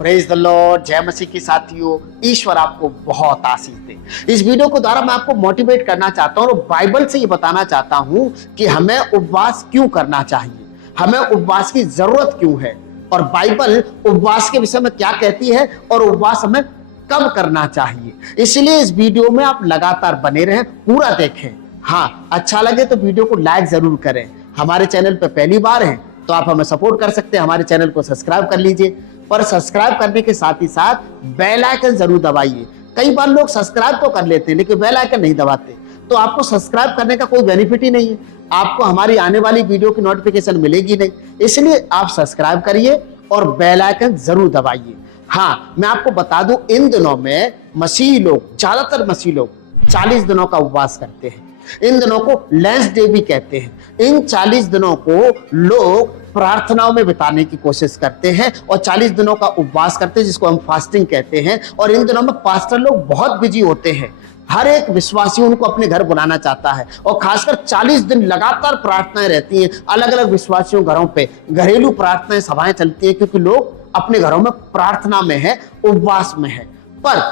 Praise the Lord. जय मसीह की साथियों, ईश्वर आपको बहुत आशीष दे। इस वीडियो को द्वारा मैं आपको मोटिवेट करना चाहता हूं और बाइबल से ये बताना चाहता हूं कि हमें उपवास क्यों करना चाहिए, हमें उपवास की जरूरत क्यों है और बाइबल उपवास के विषय में क्या कहती है और उपवास हमें कब करना चाहिए। इसलिए इस वीडियो में आप लगातार बने रहें, पूरा देखें। हाँ, अच्छा लगे तो वीडियो को लाइक जरूर करें। हमारे चैनल पर पहली बार हैं तो आप हमें सपोर्ट कर सकते हैं, हमारे चैनल को सब्सक्राइब कर लीजिए। पर सब्सक्राइब करने के साथ ही साथ बेल आइकन जरूर दबाइए। कई बार लोग सब्सक्राइब तो कर लेते हैं लेकिन बेल आइकन नहीं दबाते, तो आपको सब्सक्राइब करने का कोई बेनिफिट ही नहीं है, आपको हमारी आने वाली वीडियो की नोटिफिकेशन मिलेगी नहीं। इसलिए आप सब्सक्राइब करिए और बेल आइकन जरूर दबाइए। हाँ, मैं आपको बता दूं, इन दिनों में मसीही लोग, ज्यादातर मसीही लोग 40 दिनों का उपवास करते हैं। इन दिनों को लेंस डे भी कहते हैं। इन 40 दिनों को लोग प्रार्थनाओं में बिताने की कोशिश करते हैं और 40 दिनों का उपवास करते हैं, जिसको हम फास्टिंग कहते हैं। और इन दिनों में पास्टर लोग बहुत बिजी होते हैं, हर एक विश्वासी उनको अपने घर बुलाना चाहता है और खासकर 40 दिन लगातार प्रार्थनाएं रहती हैं। अलग अलग विश्वासियों घरों पे घरेलू प्रार्थनाएं, सभाएं चलती हैं, क्योंकि लोग अपने घरों में प्रार्थना में है, उपवास में है। पर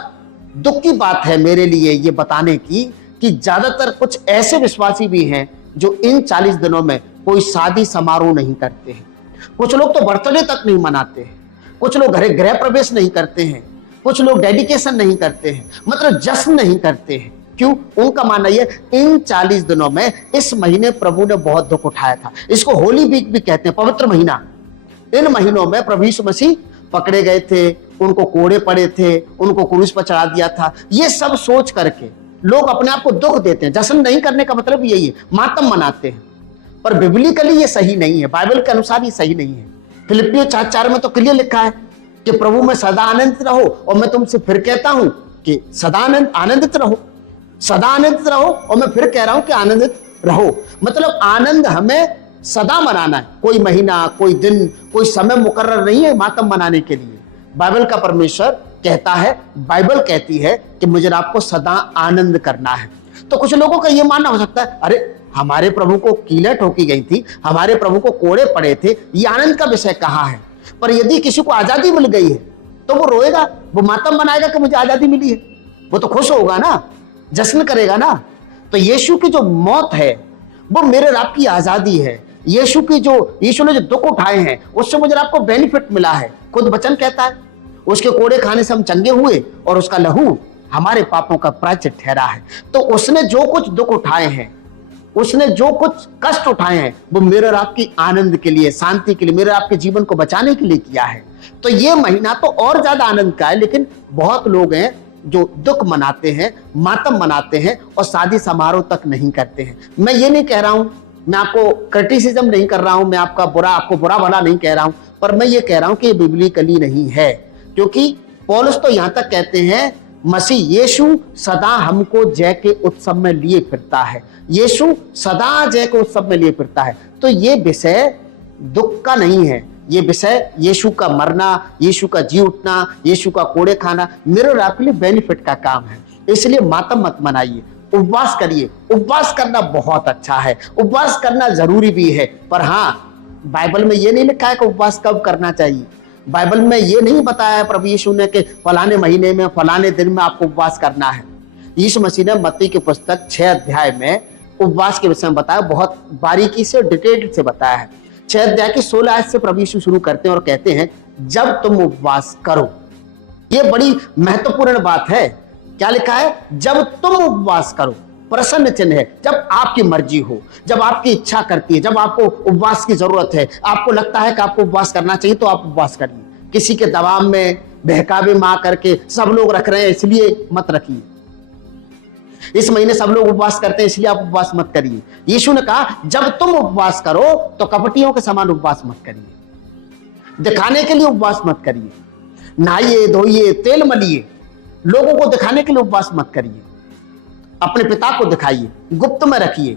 दुख की बात है मेरे लिए ये बताने की कि ज्यादातर कुछ ऐसे विश्वासी भी हैं जो इन 40 दिनों में कोई शादी समारोह नहीं करते हैं। कुछ लोग तो बर्थडे तक नहीं मनाते हैं, कुछ लोग गृह प्रवेश नहीं करते हैं, कुछ लोग डेडिकेशन नहीं करते हैं, मतलब जश्न नहीं करते हैं। क्यों? उनका मानना यह, इन 40 दिनों में इस महीने प्रभु ने बहुत दुख उठाया था। इसको होली वीक भी कहते हैं, पवित्र महीना। इन महीनों में प्रभु यीशु मसीह पकड़े गए थे, उनको कोड़े पड़े थे, उनको क्रूस पर चढ़ा दिया था। ये सब सोच करके लोग अपने आप को दुख देते हैं। जश्न नहीं करने का मतलब यही है, मातम मनाते हैं। पर बिब्लिकली ये सही नहीं है, बाइबल के अनुसार ये सही नहीं है। फिलिपियों 4:4 में तो क्लियर लिखा है कि प्रभु में सदा आनंदित रहो। और मैं तुमसे फिर कहता हूं कि सदा आनंदित रहो, सदा आनंदित रहो। और मैं फिर कह रहा हूं कि आनंदित रहो, मतलब आनंद हमें सदा मनाना है। कोई महीना, कोई दिन, कोई समय मुकर्रर नहीं है मातम मनाने के लिए। बाइबल का परमेश्वर कहता है, बाइबल कहती है कि मुझे आपको सदा आनंद करना है। तो कुछ लोगों का यह मानना हो सकता है, अरे हमारे प्रभु को कीलें ठोकी गई थी, हमारे प्रभु को कोड़े पड़े थे, ये आनंद का विषय कहाँ है। पर यदि किसी को आजादी मिल गई है तो वो रोएगा, वो मातम मनाएगा कि मुझे आजादी मिली है, वो तो खुश होगा ना, जश्न करेगा ना। तो यीशु की जो मौत है वो मेरे और आपकी आजादी है। यीशु ने जो दुख उठाए हैं उससे मुझे आपको बेनिफिट मिला है। खुद वचन कहता है, उसके कोड़े खाने से हम चंगे हुए और उसका लहू हमारे पापों का प्रायश्चित ठहरा है। तो उसने जो कुछ दुख उठाए हैं, उसने जो कुछ कष्ट उठाए हैं, वो मेरे और आपकी आनंद के लिए, शांति के लिए, मेरे आपके जीवन को बचाने के लिए किया है। तो ये महीना तो और ज्यादा आनंद का है। लेकिन बहुत लोग हैं जो दुख मनाते हैं, मातम मनाते हैं और शादी समारोह तक नहीं करते हैं। मैं ये नहीं कह रहा हूं, मैं आपको क्रिटिसिज्म नहीं कर रहा हूं, मैं आपको बुरा भला नहीं कह रहा हूं, पर मैं ये कह रहा हूं कि ये बिब्लिकली नहीं है। क्योंकि पौलुस तो यहां तक कहते हैं, मसीह यीशु सदा हमको जय के उत्सव में लिए फिरता है, यीशु सदा जय के उत्सव में लिए फिरता है। तो ये विषय दुख का नहीं है, ये विषय यीशु का मरना, यीशु का जी उठना, यीशु का कोड़े खाना मेरे और आपके लिए बेनिफिट का काम है। इसलिए मातम मत मनाइए, उपवास करिए। उपवास करना बहुत अच्छा है, उपवास करना जरूरी भी है। पर हाँ, बाइबल में ये नहीं लिखा है कि उपवास कब करना चाहिए। बाइबल में ये नहीं बताया प्रभु यीशु ने कि फलाने महीने में, फलाने दिन में आपको उपवास करना है। यीशु मसीह ने मत्ती की पुस्तक 6 अध्याय में उपवास के विषय में बताया, बहुत बारीकी से, डिटेल से बताया है। 6 अध्याय की 16 आयत से प्रभु यीशु शुरू करते हैं और कहते हैं, जब तुम उपवास करो। ये बड़ी महत्वपूर्ण बात है। क्या लिखा है? जब तुम उपवास करो, प्रश्न चिन्ह है। जब आपकी मर्जी हो, जब आपकी इच्छा करती है, जब आपको उपवास की जरूरत है, आपको लगता है कि आपको उपवास करना चाहिए, तो आप उपवास करिए। किसी के दबाव में, बहकावे में आकर के सब लोग रख रहे हैं इसलिए मत रखिए। इस महीने सब लोग उपवास करते हैं इसलिए आप उपवास मत करिए। यीशु ने कहा, जब तुम उपवास करो तो कपटियों के समान उपवास मत करिए, दिखाने के लिए उपवास मत करिए। नहाइए, धोइए, तेल मलिए, लोगों को दिखाने के लिए उपवास मत करिए। अपने पिता को दिखाइए, गुप्त में रखिए।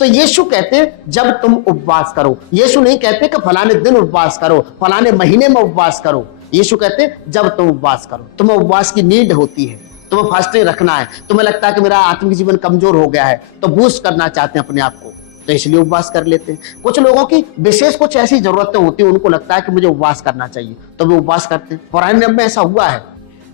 तो यीशु कहते हैं जब तुम उपवास करो। यीशु नहीं कहते कि फलाने दिन उपवास करो, फलाने महीने में उपवास करो। यीशु कहते हैं जब तुम उपवास करो। तुम्हें उपवास की नीड होती है, तुम्हें फास्टिंग रखना है, तुम्हें लगता है कि मेरा आत्मिक जीवन कमजोर हो गया है, तो बूस्ट करना चाहते हैं अपने आप को, तो इसलिए उपवास कर लेते हैं। कुछ लोगों की विशेष कुछ ऐसी जरूरतें होती हैं, उनको लगता है कि मुझे उपवास करना चाहिए, तो वे उपवास करते हैं। पुराने नियम में ऐसा हुआ है।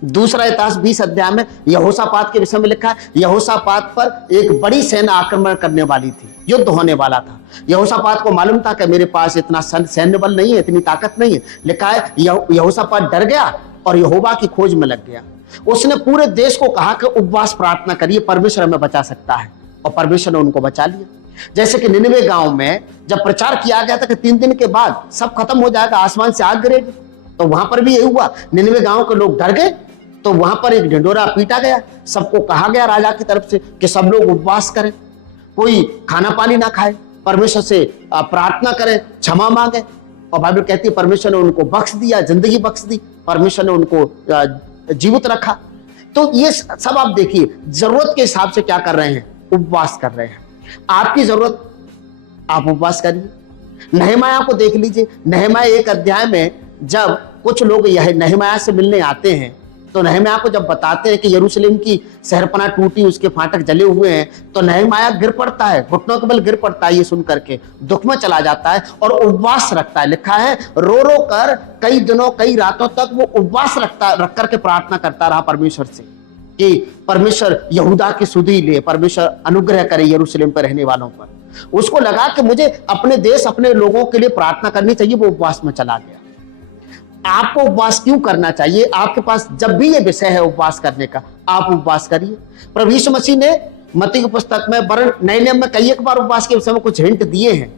दूसरा इतिहास 20 अध्याय में यहोशापात के विषय में लिखा है, यहोशापात पर एक बड़ी सेना आक्रमण करने वाली थी, युद्ध होने वाला था। यहोशापात को मालूम था कि मेरे पास इतना सैन्य बल नहीं है, इतनी ताकत नहीं है। लिखा है यहोशापात डर गया और यहोवा की खोज में लग गया। उसने पूरे देश को कहा कि उपवास प्रार्थना करिए, परमेश्वर हमें बचा सकता है, और परमेश्वर ने उनको बचा लिया। जैसे कि निनवे गांव में जब प्रचार किया गया था कि 3 दिन के बाद सब खत्म हो जाएगा, आसमान से आग गिरेगी, तो वहां पर भी यही हुआ। निनवे गांव के लोग डर गए, तो वहां पर एक ढिंढोरा पीटा गया। सबको कहा गया राजा की तरफ से कि सब लोग उपवास करें, कोई खाना पानी ना खाए, परमेश्वर से प्रार्थना करें, क्षमा मांगे। और बाइबल कहती है परमेश्वर ने उनको बख्श दिया, जिंदगी बख्श दी, परमेश्वर ने उनको जीवित रखा। तो ये सब आप देखिए, जरूरत के हिसाब से क्या कर रहे हैं, उपवास कर रहे हैं। आपकी जरूरत, आप उपवास करिए। नहमाया को देख लीजिए, नहमाया 1 अध्याय में जब कुछ लोग यह नहमाया से मिलने आते हैं, तो नहमाया को जब बताते हैं कि यरूशलेम की शहरपनाह टूटी, उसके फाटक जले हुए हैं, तो नहमाया गिर पड़ता है, घुटनों के बल गिर पड़ता है। ये सुन करके दुख में चला जाता है और उपवास रखता है। लिखा है रो रो कर कई दिनों कई रातों तक वो उपवास रख करके प्रार्थना करता रहा परमेश्वर से कि परमेश्वर यहूदा की सुधि ले, परमेश्वर अनुग्रह करे यरूशलेम पर रहने वालों पर। उसको लगा कि मुझे अपने देश, अपने लोगों के लिए प्रार्थना करनी चाहिए, वो उपवास में चला गया। आपको उपवास क्यों करना चाहिए? आपके पास जब भी ये विषय है उपवास करने का, आप उपवास करिए। प्रभु यीशु मसीह ने मत्ती की पुस्तक में वरन नए नियम में कई एक बार उपवास के विषय में कुछ हिंट दिए हैं।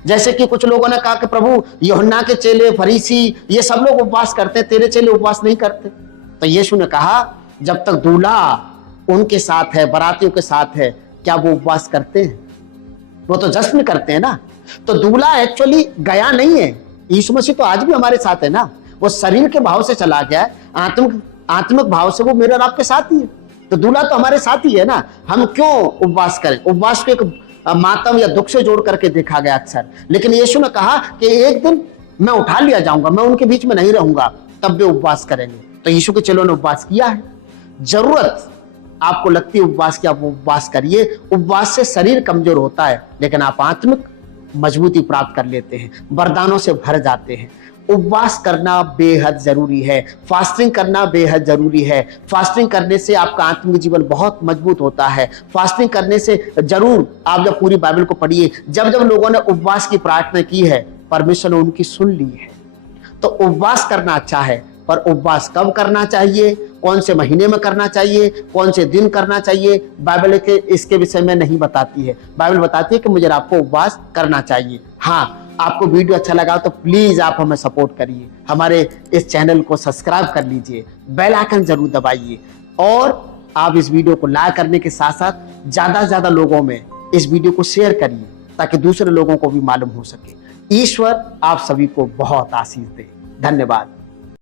जैसे कि कुछ लोगों ने कहा कि प्रभु यूहन्ना के चेले, फरीसी, ये सब लोग उपवास करते, तेरे चेले उपवास नहीं करते। तो यीशु ने कहा जब तक दूल्हा उनके साथ है, बारातियों के साथ है, क्या वो उपवास करते हैं? वो तो जश्न करते हैं ना। तो दूल्हा एक्चुअली गया नहीं है, यीशु मसीह तो आज भी हमारे साथ है ना। वो शरीर के भाव से चला गया है, आत्मिक भाव से वो मेरे और आपके साथ ही है। तो दूल्हा तो हमारे साथ ही है ना। हम क्यों उपवास करें? उपवास को एक मातम या दुख से जोड़ करके देखा गया अक्सर, लेकिन यीशु ने कहा कि एक दिन मैं उठा लिया जाऊंगा, मैं उनके बीच में नहीं रहूंगा, तब वे उपवास करेंगे। तो यीशु के चेलों ने उपवास किया है। जरूरत आपको लगती है उपवास की, आप उपवास करिए। उपवास से शरीर कमजोर होता है, लेकिन आप आत्मिक मजबूती प्राप्त कर लेते हैं, वरदानों से भर जाते हैं। उपवास करना बेहद जरूरी है, फास्टिंग करना बेहद जरूरी है। फास्टिंग करने से आपका आत्मिक जीवन बहुत मजबूत होता है। फास्टिंग करने से जरूर, आप जब पूरी बाइबल को पढ़िए, जब जब लोगों ने उपवास की प्रार्थना की है, परमेश्वर ने उनकी सुन ली है। तो उपवास करना अच्छा है, पर उपवास कब करना चाहिए, कौन से महीने में करना चाहिए, कौन से दिन करना चाहिए, बाइबल के इसके विषय में नहीं बताती है। बाइबल बताती है कि मुझे आपको उपवास करना चाहिए। हाँ, आपको वीडियो अच्छा लगा तो प्लीज आप हमें सपोर्ट करिए, हमारे इस चैनल को सब्सक्राइब कर लीजिए, बेल आइकन जरूर दबाइए, और आप इस वीडियो को लाइक करने के साथ साथ ज्यादा से ज्यादा लोगों में इस वीडियो को शेयर करिए, ताकि दूसरे लोगों को भी मालूम हो सके। ईश्वर आप सभी को बहुत आशीष दे। धन्यवाद।